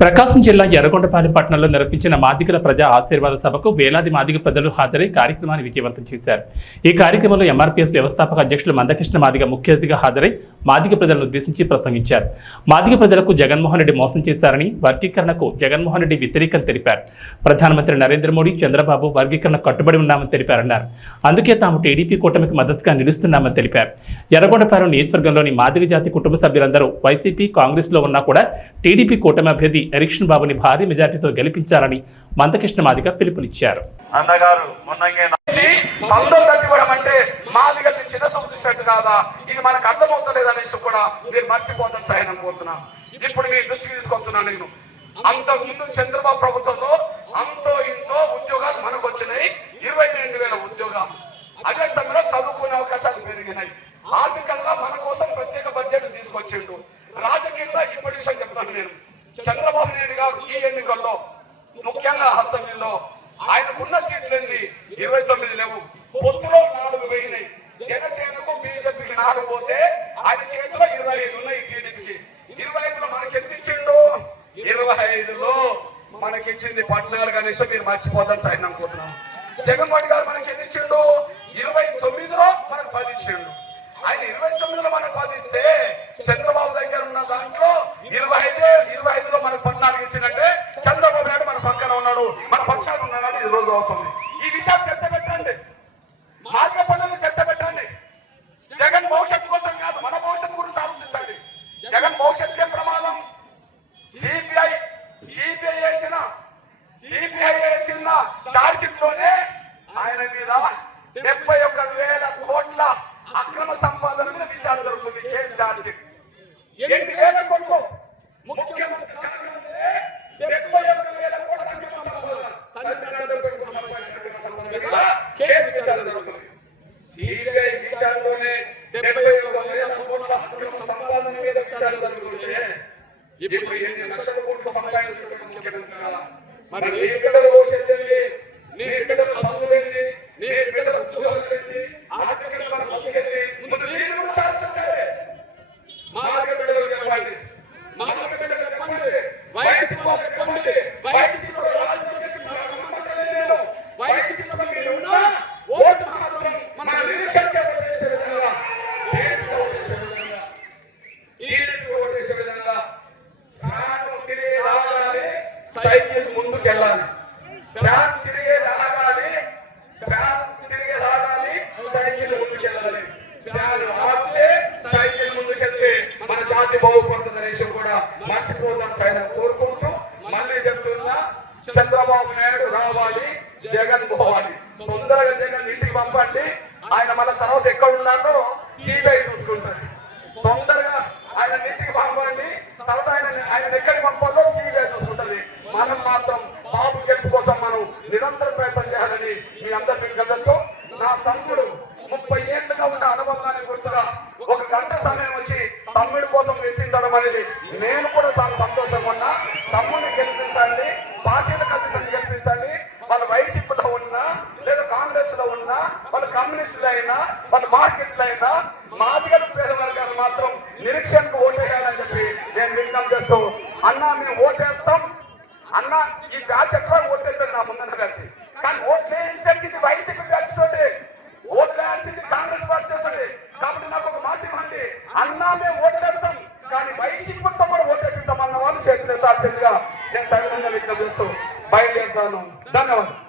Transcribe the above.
ప్రకాశం జిల్లా ఎర్రగొండపాలెం పట్టణంలో నిర్వహించిన మాదిగల ప్రజా ఆశీర్వాద సభకు వేలాది మాదిగ ప్రజలు హాజరై కార్యక్రమాన్ని విజయవంతం చేశారు. ఈ కార్యక్రమంలో ఎంఆర్పీఎస్ వ్యవస్థాపక అధ్యక్షులు మందకృష్ణ మాదిగ ముఖ్య అతిథిగా హాజరై మాదిగ ప్రజలను ఉద్దేశించి ప్రసంగించారు. మాదిగ ప్రజలకు జగన్మోహన్ రెడ్డి మోసం చేశారని, వర్గీకరణకు జగన్మోహన్ రెడ్డి వ్యతిరేకం తెలిపారు. ప్రధానమంత్రి నరేంద్ర మోడీ, చంద్రబాబు వర్గీకరణ కట్టుబడి ఉన్నామని తెలిపారన్నారు. అందుకే తాము టీడీపీ కూటమికి మద్దతుగా నిలుస్తున్నామని తెలిపారు. ఎర్రగొండపాలెం నియోజకవర్గంలోని మాదిగ జాతి కుటుంబ సభ్యులందరూ వైసీపీ, కాంగ్రెస్లో ఉన్నా కూడా టీడీపీ కూటమి అభ్యర్థి ఎరిక్షన్ బాబుని భారీ మెజార్టీతో గెలిపించాలని మందకృష్ణ మాదిగ పిలుపునిచ్చారు. అన్నగారు ఇది మనకు అర్థమవుతలేదు అనేసి కూడా మీరు మర్చిపోతాను సహాయం కోరుతున్నాను. ఇప్పుడు మీ దృష్టికి తీసుకొస్తున్నాను. నేను అంతకు ముందు చంద్రబాబు ప్రభుత్వంలో అంతో ఇంతో ఉద్యోగాలు మనకు వచ్చినాయి, 22,000 ఉద్యోగాలు. అదే సమయంలో చదువుకునే అవకాశాలు పెరిగినాయి. ఆర్థికంగా మన కోసం ప్రత్యేక బడ్జెట్ తీసుకొచ్చిండు. రాజకీయంగా ఇప్పటి విషయం చెప్తాను నేను. చంద్రబాబు నాయుడు గారు ఈ ఎన్నికల్లో ముఖ్యంగా అసెంబ్లీలో ఆయనకున్న సీట్లన్నీ 29 లేవు. పొత్తులో 4 పోయినాయి. జనసేనకు బీజేపీకి 4 పోతే ఆయన చేతిలో 25 ఉన్నాయి. టీడీపీకి 25లో మనకి ఎంత ఇచ్చిండు? 25లో మనకిచ్చింది 14 అనేసి మీరు మర్చిపోతారు సైన్ అనుకుంటున్నాం. జగన్మోహన్ గారు మనకి ఎన్ని ఇచ్చిండు? 29లో మనకు 10 ఇచ్చిండు. ఆయన 29లో మనకు 10 ఇస్తే చంద్రబాబు దగ్గర ఉన్న దాంట్లో 25లో మనకు 14 ఇచ్చినట్టే చంద్రబాబు నాయుడు మన పక్కన ఉన్నాడు, మన పక్షాన ఉన్నాడని ఈ రోజు అవుతుంది. ఈ విషయాలు చర్చ పెట్టండి, మాదిగ పనులను చర్చ పెట్టండి. జగన్ భవిష్యత్తు కోసం కాదు, మన భవిష్యత్తు గురించి ఆలోచించండి. జగన్ భవిష్యత్తుకే ప్రమాదం. సిపిఐ వేసిన చార్జ్ షీట్ లోనే ఆయన మీద 71,000 కోట్ల అక్రమ సంపాదన మీద విచారణ జరుగుతుంది. కేసు చార్జ్ షీట్ 8,000 కోట్లు. ముఖ్యమంత్రి కారణంగా 71,000 కోట్ల అక్రమ సంపాదన కేసు విచారణ జరుగుతుంది. సిబిఐ విచారణలోనే 71,000 కోట్ల అక్రమ సంపాదన మీద విచారణ జరుగుతుంది. ఇప్పుడు 8 లక్షల కోట్లు సంపాదించుకుంటున్న ముఖ్యమంత్రి కదా. మరి నీ బిడ్డల భవిష్యత్తు ఏంటి? నీ బిడ్డల చదువు ఏంటి? నీ బిడ్డల ఉద్యోగాలు ఏంటి? ఆర్థికంగా బతికేంటి? ముందు నేను కూడా చాలించాలి. మాదిగ బిడ్డలు చెప్పండి, మాదిగ బిడ్డలు చెప్పండి, వైసీపీలో చెప్పండి, వైసీపీలో వైసీపీలో మీరు ఉన్న ఓటు మాత్రం మన నిరీక్షణ చేసే విధంగా, ఓటేసే విధంగా ఫ్యాన్ తిరిగి రాగానే సైకిల్ ముందుకెళ్ళాలి. ఫ్యాన్ తిరిగి రాగానే సైకిల్ ముందుకెళ్ళాలి. ఫ్యాన్ ఆపితే సైకిల్ ముందుకెళ్తే మన జాతి బాగుపడుతుంది అనేసి కూడా మర్చిపోతాం సైనా కోరుకుంటూ మళ్ళీ చెప్తున్నా, చంద్రబాబు నాయుడు రావాలి, జగన్ పోవాలి. తొందరగా జగన్ ఇంటికి పంపండి. ఆయన మళ్ళీ తర్వాత ఎక్కడ ఉన్నారో సిబిఐ చూసుకుంటుంది. తొందరగా ఆయన ఇంటికి పంపండి. తర్వాత ఆయన ఎక్కడికి పంపాలో సిబిఐ చూసుకుంటుంది. మనం మాత్రం బాబు గెలుపు కోసం మనం నిరంతర ప్రయత్నం చేయాలని మీ అందరినీ గమనిస్తూ, నా తమ్ముడు 30 ఏళ్ళుగా ఉన్న అనుబంధానికి గుర్తుగా 1 గంట సమయం వచ్చి తమ్ముడి కోసం వెచ్చించడం అనేది నేను కూడా చాలా సంతోషంగా ఉన్నా. తమ్ముడిని గెలిపించండి, పార్టీలు ఖచ్చితంగా గెలిపించండి. వాళ్ళు వైసీపీలో ఉన్నా, లేదా కాంగ్రెస్ లో ఉన్నా, వాళ్ళు కమ్యూనిస్టులు అయినా, వాళ్ళు మార్కిస్టులు అయినా, మాదిగలు పేద వర్గాలు మాత్రం నిరీక్షణకు ఓటేయాలని చెప్పి నేను విజ్ఞప్తి చేస్తూ, అన్నా మేము ఓటేస్తాం అన్న. ఈ బ్యాచ్ ఎట్లా ఓటేస్తుంది నా ముందన్న బ్యాచ్, కానీ ఓట్లేయించాల్సింది వైసీపీ బ్యాచ్ తోటి, ఓట్లేయాల్సింది కాంగ్రెస్ పార్టీ తోటి. కాబట్టి నాకు ఒక మాట ఇవ్వండి, అన్నా మేము ఓట్లేస్తాం కానీ వైసీపీతో కూడా ఓటేపిస్తాం అన్న వాళ్ళు చేతులు ఎత్తాల్సిందిగా నేను సవినంగా విజ్ఞప్తి చేస్తూ బయలుదేరుతాను. ధన్యవాదాలు.